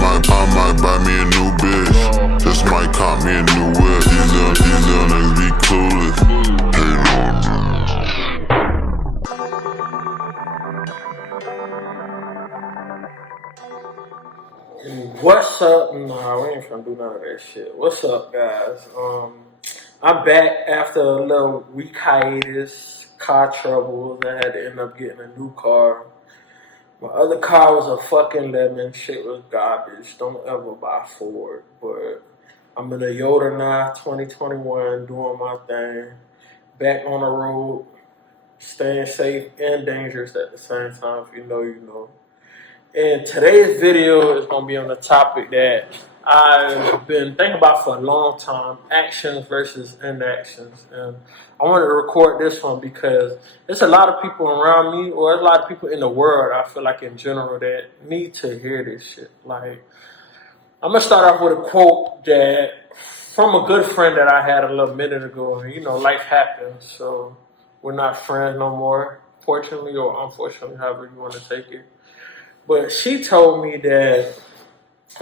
might buy me a new bitch. Just might cop me a new whip. These little niggas be clueless. Hating on me. What's up? Nah, we ain't finna do none of that shit. What's up, guys? I'm back after a little week hiatus, car troubles. I had to end up getting a new car. My other car was a fucking lemon. Shit was garbage. Don't ever buy Ford. But I'm in a Yoda now, 2021, doing my thing. Back on the road, staying safe and dangerous at the same time. If you know, you know. And today's video is going to be on the topic that I've been thinking about for a long time, actions versus inactions. And I wanted to record this one because there's a lot of people around me, or there's a lot of people in the world, I feel like in general, that need to hear this shit. Like, I'm going to start off with a quote that from a good friend that I had a little minute ago. And, you know, life happens, so we're not friends no more, fortunately or unfortunately, however you want to take it. But she told me that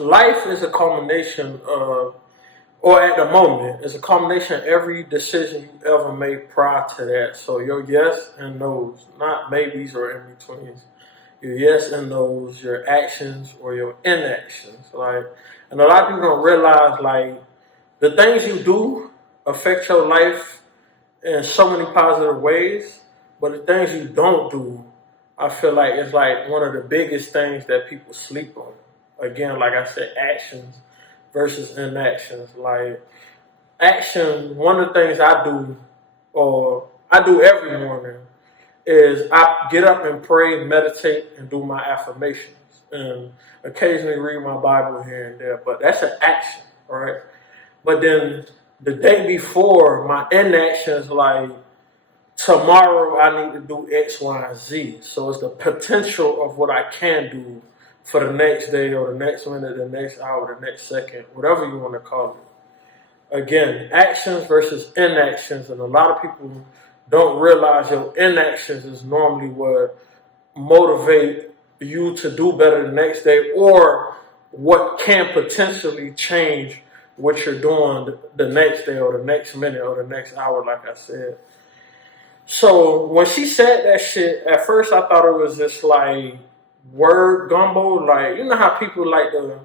life is a culmination of, or at the moment, it's a culmination of every decision you ever made prior to that. So your yes and no's, not maybes or in-betweens. Your yes and no's, your actions or your inactions. Like, and a lot of people don't realize, like, the things you do affect your life in so many positive ways, but the things you don't do, I feel like it's like one of the biggest things that people sleep on. Again, like I said, actions versus inactions. Like, action, one of the things I do, or I do every morning, is I get up and pray, meditate, and do my affirmations. And occasionally read my Bible here and there. But that's an action, right? But then the day before, my inactions, like, tomorrow I need to do X, Y, and Z. So it's the potential of what I can do for the next day or the next minute, the next hour, the next second, whatever you want to call it. Again, actions versus inactions. And a lot of people don't realize your inactions is normally what motivate you to do better the next day, or what can potentially change what you're doing the next day or the next minute or the next hour, like I said. So when she said that shit, at first I thought it was just like word gumbo. Like, you know how people like to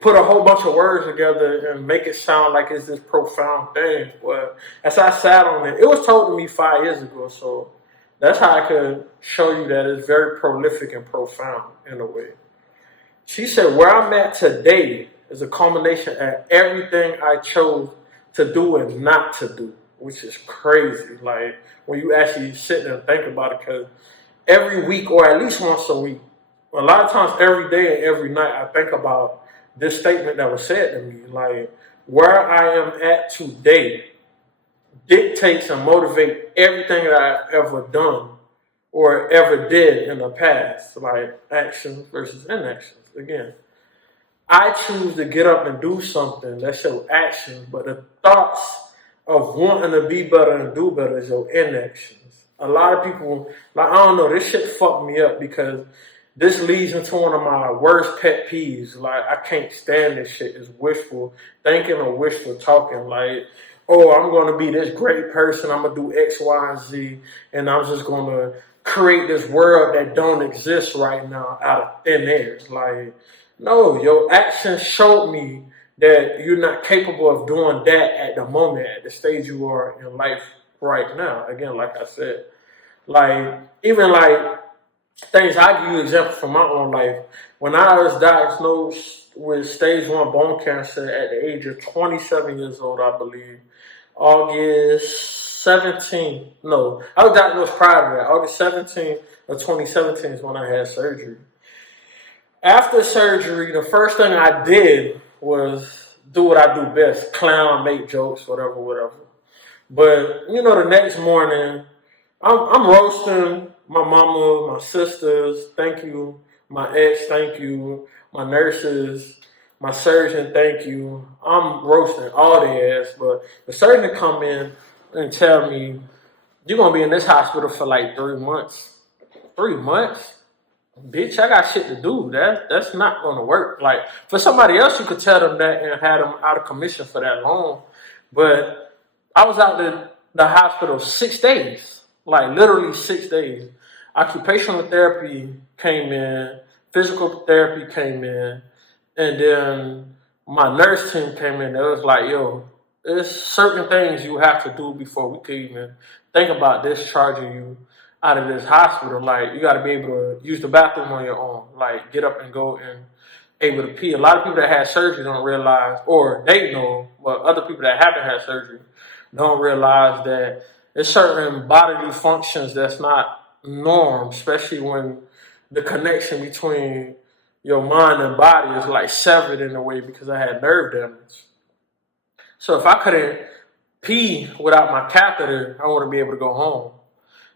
put a whole bunch of words together and make it sound like it's this profound thing. But as I sat on it, it was told to me 5 years ago. So that's how I could show you that it's very prolific and profound in a way. She said, where I'm at today is a culmination of everything I chose to do and not to do, which is crazy. Like, when you actually sit there and think about it, because every week, or at least once a week, a lot of times every day and every night, I think about this statement that was said to me. Like, where I am at today dictates and motivates everything that I've ever done or ever did in the past. Like, actions versus inactions. Again, I choose to get up and do something. That's your action, but the thoughts of wanting to be better and do better is your inactions. A lot of people, like, I don't know, this shit fucked me up because this leads into one of my worst pet peeves. Like, I can't stand this shit. It's wishful thinking or wishful talking. Like, oh, I'm going to be this great person. I'm going to do X, Y, and Z. And I'm just going to create this world that don't exist right now out of thin air. Like, no, your actions showed me that you're not capable of doing that at the moment, at the stage you are in life right now. Again, like I said, like, even like things, I give you examples from my own life. When I was diagnosed with stage 1 bone cancer at the age of 27 years old, I believe, August 17, no, I was diagnosed prior to that. August 17 of 2017 is when I had surgery. After surgery, the first thing I did was do what I do best, clown, make jokes, whatever. But, you know, the next morning, I'm roasting my mama, my sisters, thank you, my ex, thank you, my nurses, my surgeon, thank you. I'm roasting all their ass, but the surgeon come in and tell me, you're going to be in this hospital for like 3 months. 3 months? Bitch, I got shit to do. That's not gonna work. Like for somebody else, you could tell them that and have them out of commission for that long. But I was out the hospital 6 days, like literally 6 days. Occupational therapy came in, physical therapy came in, and then my nurse team came in. It was like, yo, there's certain things you have to do before we could even think about discharging you out of this hospital. Like, you got to be able to use the bathroom on your own. Like, get up and go and able to pee. A lot of people that had surgery don't realize, or they know, but other people that haven't had surgery don't realize that there's certain bodily functions that's not norm, especially when the connection between your mind and body is like severed in a way because I had nerve damage. So if I couldn't pee without my catheter, I wouldn't be able to go home.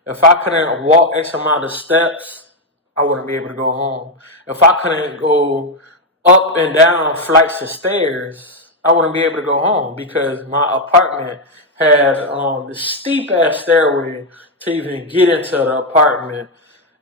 If I couldn't walk X amount of steps, I wouldn't be able to go home. If I couldn't go up and down flights of stairs, I wouldn't be able to go home because my apartment had this steep ass stairway to even get into the apartment.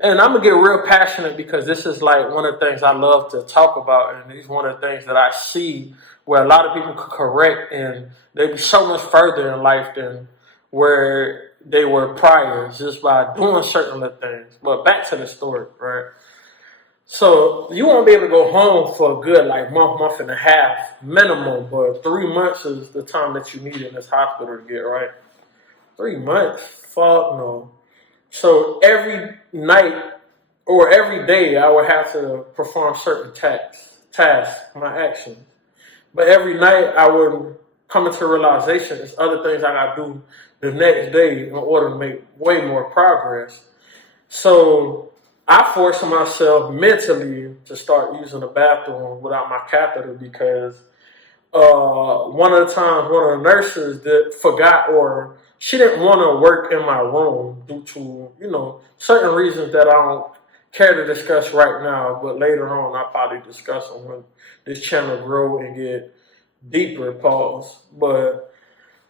And I'm gonna get real passionate because this is like one of the things I love to talk about, and it's one of the things that I see where a lot of people could correct, and they'd be so much further in life than where they were prior, just by doing certain little things. But back to the story, right? So you won't be able to go home for a good like month and a half minimum, but 3 months is the time that you need in this hospital to get right. 3 months? Fuck no. So every night or every day, I would have to perform certain tasks, my actions. But every night, I would come into realization there's other things I got to do the next day in order to make way more progress. So I forced myself mentally to start using the bathroom without my catheter because one of the times one of the nurses that forgot or she didn't want to work in my room due to, certain reasons that I don't care to discuss right now, but later on I'll probably discuss them when this channel grow and get deeper, pause. But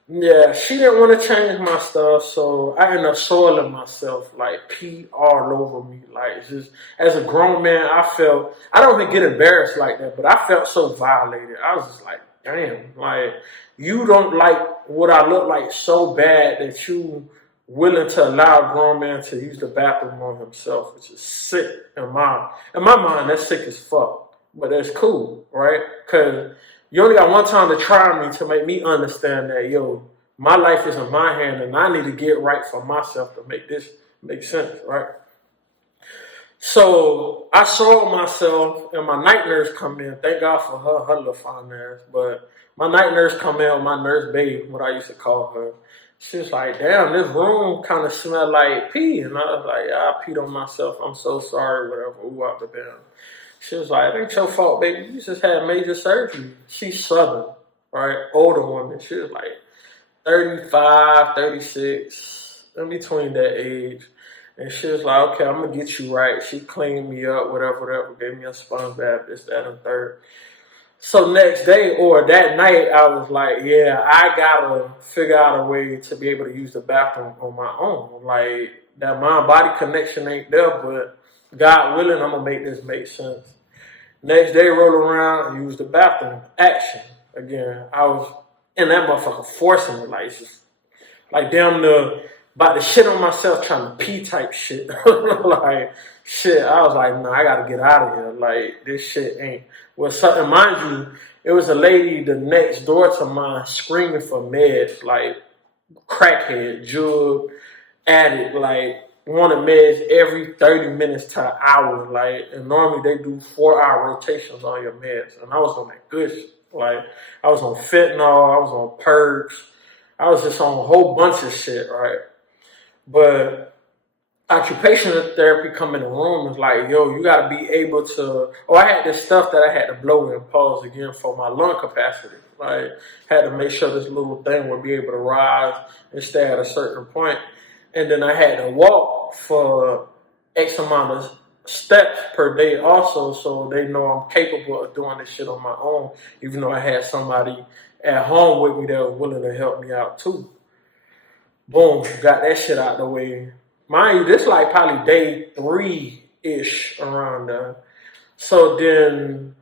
yeah, she didn't want to change my stuff, so I ended up soiling myself, like pee all over me. Like, just as a grown man, I don't even get embarrassed like that, but I felt so violated. I was just like, damn, like, you don't like what I look like so bad that you willing to allow a grown man to use the bathroom on himself, which is sick in my mind, that's sick as fuck. But that's cool, right? Because you only got one time to try me to make me understand that, yo, my life is in my hand and I need to get right for myself to make this make sense, right? So I saw myself and my night nurse come in. Thank God for her little fine ass. But my night nurse come in, my nurse babe, what I used to call her. She was like, damn, this room kind of smelled like pee. And I was like, yeah, I peed on myself. I'm so sorry, whatever. Ooh, out the bed. She was like, it ain't your fault, baby. You just had major surgery. She's Southern, right? Older woman. She was like 35, 36, in between that age. And she was like, okay, I'm going to get you right. She cleaned me up, whatever, gave me a sponge bath, this, that, and third. So next day or that night, I was like, yeah, I got to figure out a way to be able to use the bathroom on my own. Like, that mind-body connection ain't there, but God willing, I'm going to make this make sense. Next day, roll around, use the bathroom. Action. Again, I was in that motherfucker forcing it. Like, it's just, like, damn near about to shit on myself trying to pee type shit. Like, shit, I was like, nah, I got to get out of here. Like, this shit ain't. Well, something, mind you, it was a lady the next door to mine screaming for meds, like, crackhead, jug, addict, like, wanted meds every 30 minutes to an hour. Like, and normally they do 4-hour rotations on your meds. And I was on that good shit. Like, I was on fentanyl, I was on perks, I was just on a whole bunch of shit, right? But occupational therapy come in the room is like, yo, you gotta be able to. Oh, I had this stuff that I had to blow and pause again for my lung capacity. Like, had to make sure this little thing would be able to rise and stay at a certain point. And then I had to walk for X amount of steps per day also, so they know I'm capable of doing this shit on my own, even though I had somebody at home with me that was willing to help me out too. Boom, got that shit out the way. Mind you, this like probably day 3 ish around there. So then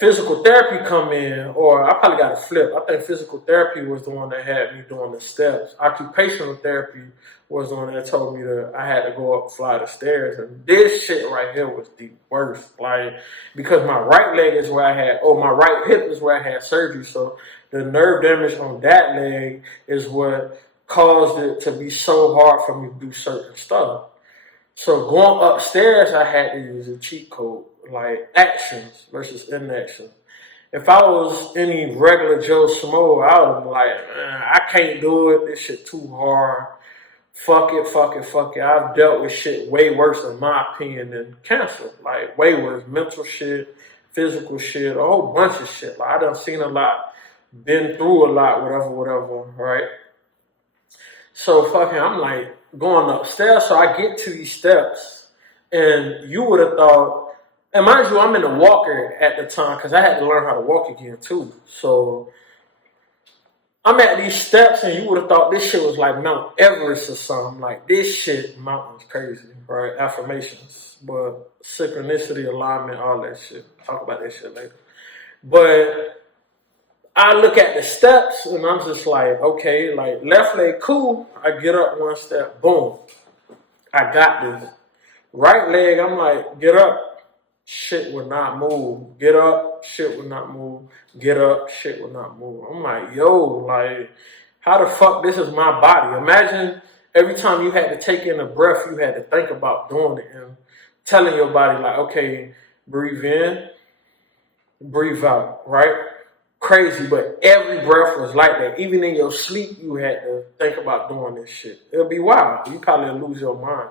physical therapy come in, or I probably got a flip. I think physical therapy was the one that had me doing the steps. Occupational therapy was the one that told me that I had to go up a flight of stairs. And this shit right here was the worst. Like, because my right leg is where I had, or my right hip is where I had surgery. So the nerve damage on that leg is what caused it to be so hard for me to do certain stuff. So going upstairs, I had to use a cheat code, like actions versus inaction. If I was any regular Joe Smo, I would have been like, I can't do it. This shit too hard. Fuck it, fuck it, fuck it. I've dealt with shit way worse, in my opinion, than cancer. Like, way worse. Mental shit, physical shit, a whole bunch of shit. Like, I done seen a lot, been through a lot, whatever, right? So fucking, I'm like going upstairs. So I get to these steps, and you would have thought, and mind you, I'm in a walker at the time because I had to learn how to walk again too. So I'm at these steps, and you would have thought this shit was like Mount Everest or something. Like, this shit, mountain's crazy, right? Affirmations, but synchronicity, alignment, all that shit. Talk about that shit later. But I look at the steps, and I'm just like, okay, like left leg cool. I get up one step, boom, I got this. Right leg, I'm like, get up. Shit would not move. Get up, shit would not move. Get up, shit would not move. I'm like, yo, like, how the fuck this is my body? Imagine every time you had to take in a breath, you had to think about doing it and telling your body, like, okay, breathe in, breathe out, right? Crazy, but every breath was like that. Even in your sleep, you had to think about doing this shit. It'll be wild. You probably lose your mind.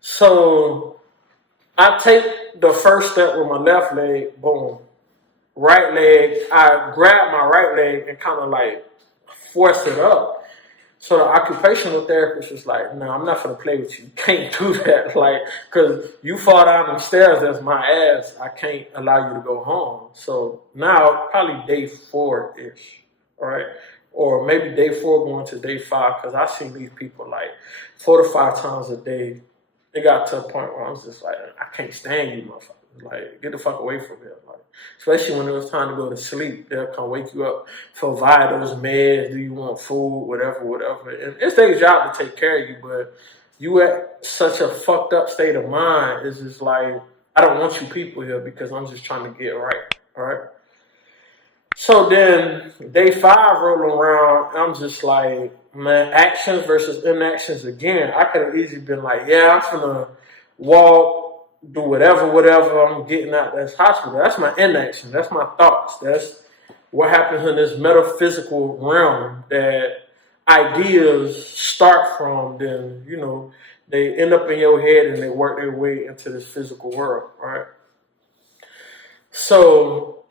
So I take the first step with my left leg, boom. Right leg, I grab my right leg and kind of like force it up. So the occupational therapist was like, no, I'm not going to play with you. You can't do that. Like, because you fall down them stairs, that's my ass. I can't allow you to go home. So now, probably day 4-ish, all right? Or maybe day 4 going to day 5, because I've seen these people like 4 to 5 times a day. It got to a point where I was just like, I can't stand you, motherfucker. Like, get the fuck away from here. Like, especially when it was time to go to sleep, they'll come wake you up, provide those meds, do you want food, whatever. And it's their job to take care of you, but you at such a fucked up state of mind, it's just like, I don't want you people here because I'm just trying to get right, all right? So then day 5 rolling around, I'm just like, man, actions versus inactions again. I could have easily been like, yeah, I'm finna walk, do whatever, I'm getting out of this hospital. That's my inaction. That's my thoughts. That's what happens in this metaphysical realm that ideas start from, then, you know, they end up in your head and they work their way into this physical world, right? So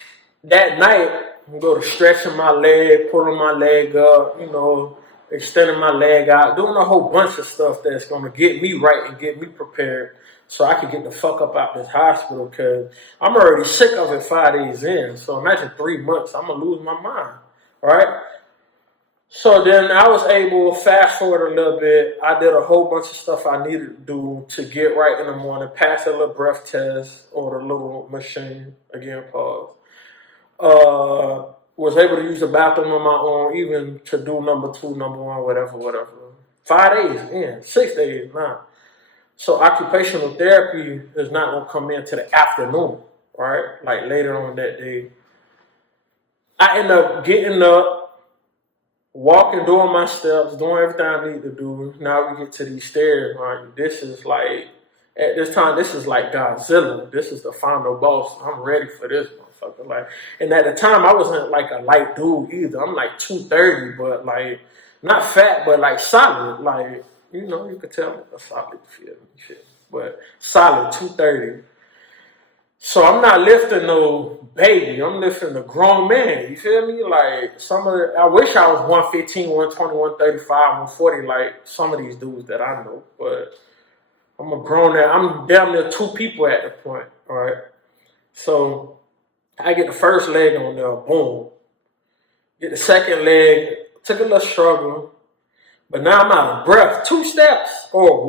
that night, I go to stretching my leg, pulling my leg up, you know, extending my leg out, doing a whole bunch of stuff that's going to get me right and get me prepared so I can get the fuck up out this hospital because I'm already sick of it 5 days in. So imagine 3 months, I'm going to lose my mind, all right? So then I was able, fast forward a little bit, I did a whole bunch of stuff I needed to do to get right in the morning, pass a little breath test or the little machine, again, pause. Was able to use the bathroom on my own, even to do number 2, number 1, whatever. 5 days in, 6 days now. So occupational therapy is not going to come in to the afternoon, right? Like later on that day. I end up getting up, walking, doing my steps, doing everything I need to do. Now we get to these stairs, right? This is like, at this time, this is like Godzilla. This is the final boss. I'm ready for this motherfucker. Like, and at the time, I wasn't like a light dude either. I'm like 230, but like, not fat, but like solid. Like, you know, you could tell a solid shit. But solid, 230. So I'm not lifting no baby. I'm lifting a grown man. You feel me? Like I wish I was 115, 120, 135, 140 like some of these dudes that I know. But I'm a grown man. I'm damn near 2 people at the point. All right. So I get the first leg on there. Boom. Get the second leg. Took a little struggle. But now I'm out of breath. 2 steps or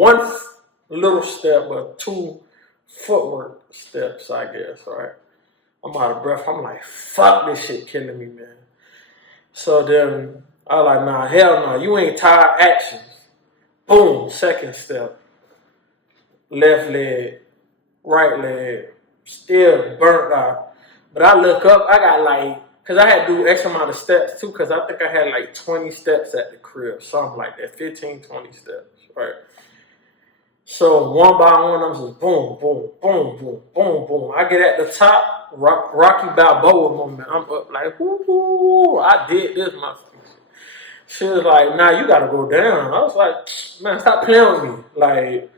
little step, but 2 footwork steps, I guess, right? I'm out of breath. I'm like, fuck, this shit killing me, man. So then I was like, nah, hell no, you ain't tired actions. Boom, second step. Left leg, right leg, still burnt out. But I look up, I got like, because I had to do X amount of steps too, because I think I had like 20 steps at the crib, something like that, 15, 20 steps, right? So one by one, I'm just boom, boom, boom, boom, boom, boom. I get at the top, Rocky Balboa moment. I'm up like, whoo, I did this, my. She was like, nah, you gotta go down. I was like, man, stop playing with me. Like,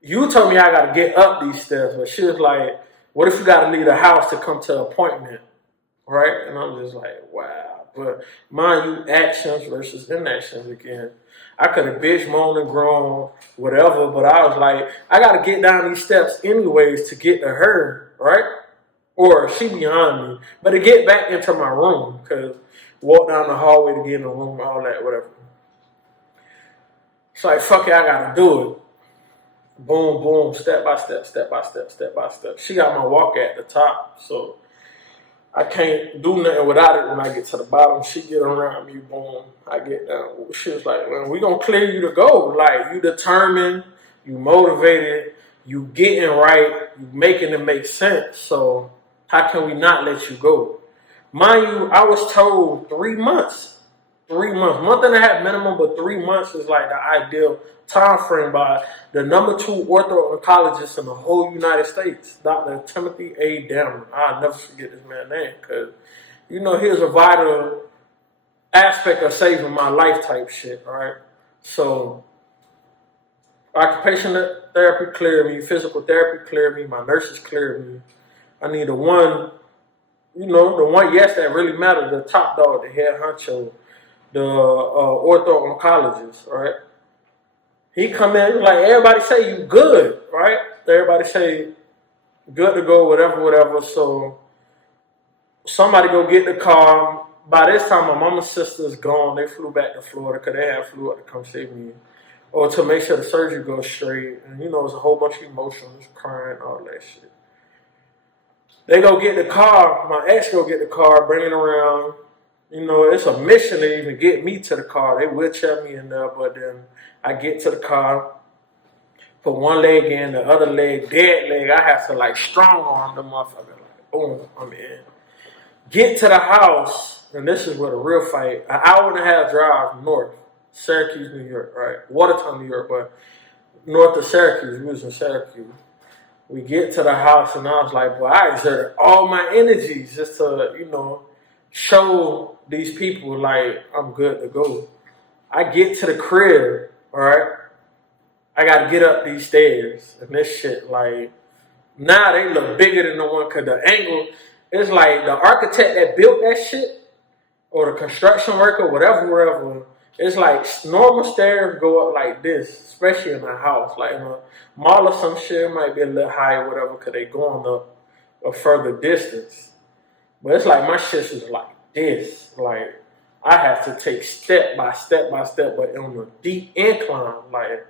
you told me I gotta get up these steps, but she was like, what if you gotta leave the house to come to an appointment? Right? And I'm just like, wow. But mind you, actions versus inactions again. I could have bitch, moaned, and grown, whatever, but I was like, I gotta get down these steps anyways to get to her, right? Or she behind me. But to get back into my room, because walk down the hallway to get in the room, all that, whatever. It's like, fuck it, I gotta do it. Boom, boom, step by step, step by step, step by step. She got my walker at the top, so I can't do nothing without it when I get to the bottom. She get around me, boom, I get down. She was like, man, we gonna clear you to go. Like, you determined, you motivated, you getting right, you making it make sense. So how can we not let you go? Mind you, I was told 3 months. 3 months, month and a half minimum, but 3 months is like the ideal time frame by the #2 ortho-oncologist in the whole United States, Dr. Timothy A. Dammer. I'll never forget this man's name because, you know, he was a vital aspect of saving my life type shit, right? So, occupational therapy cleared me, physical therapy cleared me, my nurses cleared me. I need the one, you know, the one yes that really mattered, the top dog, the head honcho, the ortho-oncologist, right? He come in like, everybody say you good, right? Everybody say good to go, whatever, whatever. So somebody go get the car. By this time, my mama's sister's gone. They flew back to Florida because they had flew up to come save me, or to make sure the surgery goes straight. And you know, it's a whole bunch of emotions, crying, all that shit. They go get the car. My ex go get the car, bring it around. You know, it's a mission to even get me to the car. They wheelchair me in there, but then I get to the car, put one leg in, the other leg, dead leg, I have to like strong arm the motherfucker. Like, boom, I'm in. Get to the house, and this is where the real fight, an hour and a half drive north, Syracuse, New York, right? Watertown, New York, but north of Syracuse, we was in Syracuse. We get to the house, and I was like, boy, I exerted all my energies just to, you know, show these people like I'm good to go. I get to the crib, all right? I gotta get up these stairs, and this shit, like, now they look bigger than the one, cause the angle, it's like the architect that built that shit, or the construction worker, whatever, it's like normal stairs go up like this, especially in a house. Like in a mall or some shit, it might be a little higher, whatever, cause they going up a further distance. But it's like my shit is like this, like I have to take step by step by step, but on a deep incline, like.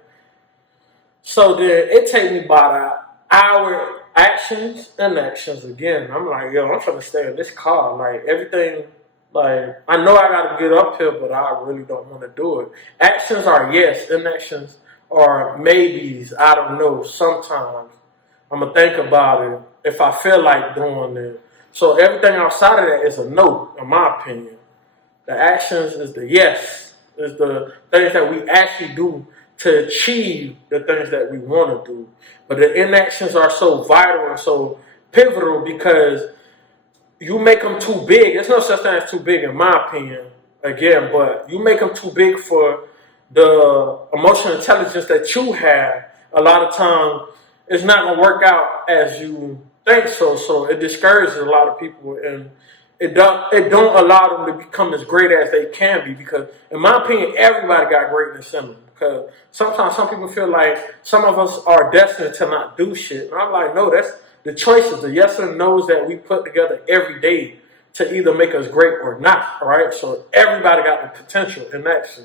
So then it take me about an hour actions and actions again. I'm like, yo, I'm trying to stay in this car. Like everything, like I know I gotta get up here, but I really don't want to do it. Actions are yes, inactions are maybes. I don't know. Sometimes I'm gonna think about it if I feel like doing it. So everything outside of that is a no, in my opinion. The actions is the yes, is the things that we actually do to achieve the things that we want to do. But the inactions are so vital and so pivotal because you make them too big. There's no such thing as too big in my opinion, again, but you make them too big for the emotional intelligence that you have. A lot of times it's not going to work out as you think so. So it discourages a lot of people, and it don't allow them to become as great as they can be, because in my opinion, everybody got greatness in them. Because sometimes some people feel like some of us are destined to not do shit. And I'm like, no, that's the choices, the yes and no's that we put together every day to either make us great or not, right? So everybody got the potential in action.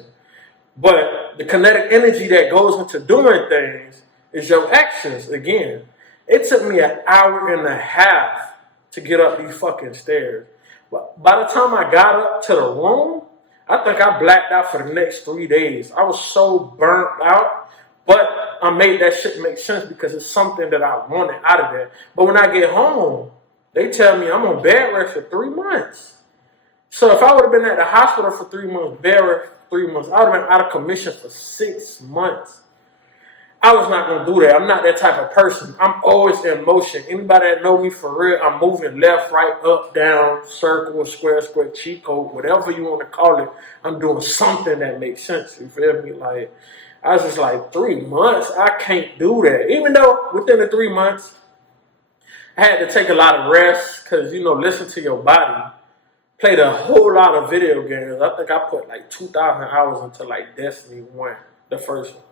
But the kinetic energy that goes into doing things is your actions. Again, it took me an hour and a half to get up these fucking stairs. But by the time I got up to the room, I think I blacked out for the next 3 days. I was so burnt out, but I made that shit make sense because it's something that I wanted out of that. But when I get home, they tell me I'm on bed rest for 3 months. So if I would have been at the hospital for 3 months, bed rest for 3 months, I would have been out of commission for 6 months. I was not gonna do that. I'm not that type of person. I'm always in motion. Anybody that know me for real, I'm moving left, right, up, down, circle, square, cheat code, whatever you want to call it. I'm doing something that makes sense. You feel me? Like, I was just like, 3 months? I can't do that. Even though within the 3 months, I had to take a lot of rest because, listen to your body. Played a whole lot of video games. I think I put like 2,000 hours into like Destiny 1, the first one.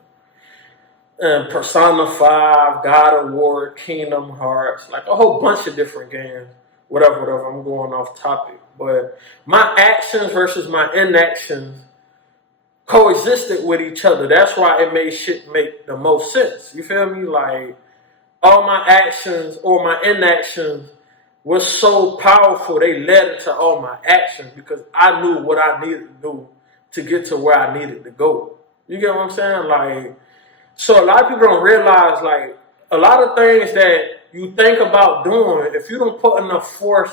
And Persona 5, God of War, Kingdom Hearts, like a whole bunch of different games. Whatever, I'm going off topic. But my actions versus my inactions coexisted with each other. That's why it made shit make the most sense. You feel me? Like, all my actions or my inactions were so powerful, they led into all my actions because I knew what I needed to do to get to where I needed to go. You get what I'm saying? Like, so a lot of people don't realize, like, a lot of things that you think about doing, if you don't put enough force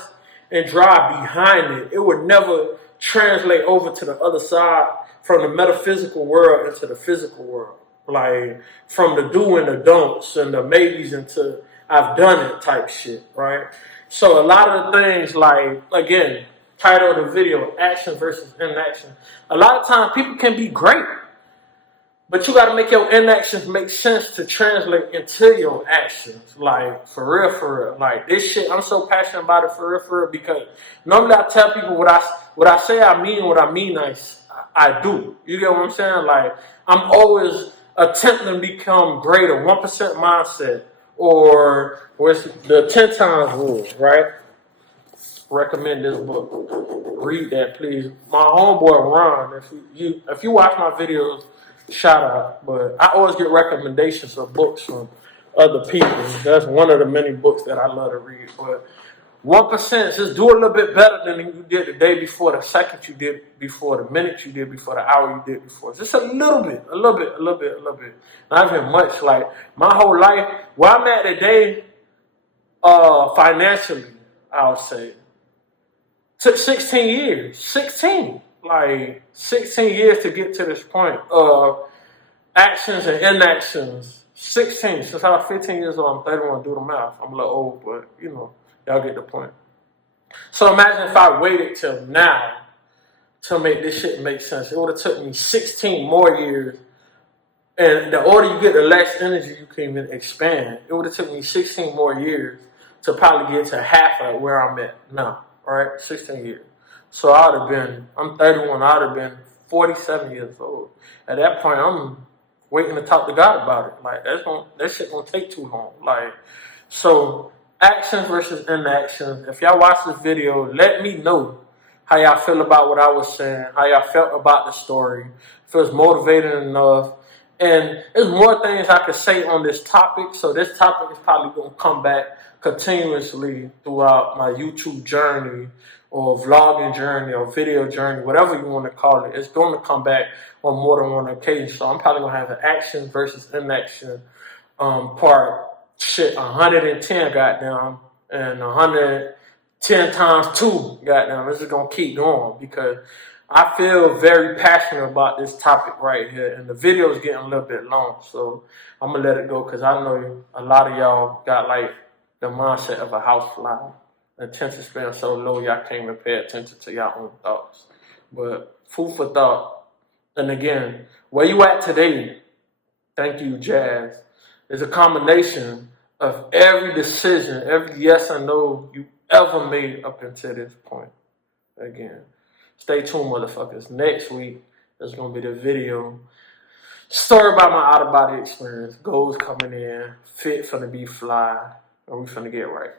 and drive behind it, it would never translate over to the other side from the metaphysical world into the physical world. Like, from the do and the don'ts and the maybes into I've done it type shit, right? So a lot of the things, like, again, title of the video, action versus inaction. A lot of times people can be great, but you got to make your inactions make sense to translate into your actions. Like, for real. Like, this shit, I'm so passionate about it for real, because normally I tell people what I say I mean, what I mean I do. You get what I'm saying? Like, I'm always attempting to become greater, 1% mindset, or what's the 10 times rule, right? Recommend this book. Read that, please. My homeboy Ron, if you watch my videos, shout out. But I always get recommendations of books from other people. That's one of the many books that I love to read. But 1%, just do a little bit better than you did the day before, the second you did before, the minute you did before, the hour you did before. Just a little bit. Not even much. Like, my whole life, where I'm at today, financially, I would say, took 16 years. 16. Like, 16 years to get to this point. Actions and inactions. 16. Since I was 15 years old, I'm 31. Do the math. I'm a little old, but, y'all get the point. So imagine if I waited till now to make this shit make sense. It would have took me 16 more years. And the older you get, the less energy you can even expand. It would have took me 16 more years to probably get to half of where I'm at now. Right? 16 years. So I'm 31, I would have been 47 years old. At that point, I'm waiting to talk to God about it. Like, that shit gonna take too long. Like, so actions versus inactions. If y'all watch this video, let me know how y'all feel about what I was saying, how y'all felt about the story, if it was motivating enough. And there's more things I could say on this topic, so this topic is probably going to come back continuously throughout my YouTube journey or vlogging journey or video journey, whatever you want to call it. It's going to come back on more than one occasion, so I'm probably going to have an action versus inaction part. 110 goddamn, and 110 times 2 goddamn. This is going to keep going because I feel very passionate about this topic right here, and the video is getting a little bit long, so I'm going to let it go because I know a lot of y'all got like the mindset of a housefly. Attention span so low, y'all can't even pay attention to your own thoughts. But food for thought. And again, where you at today, thank you, Jazz, is a combination of every decision, every yes or no you ever made up until this point. Again. Stay tuned, motherfuckers. Next week, there's going to be the video. Story about my out-of-body experience. Goals coming in. Fit finna be fly. And we finna get right.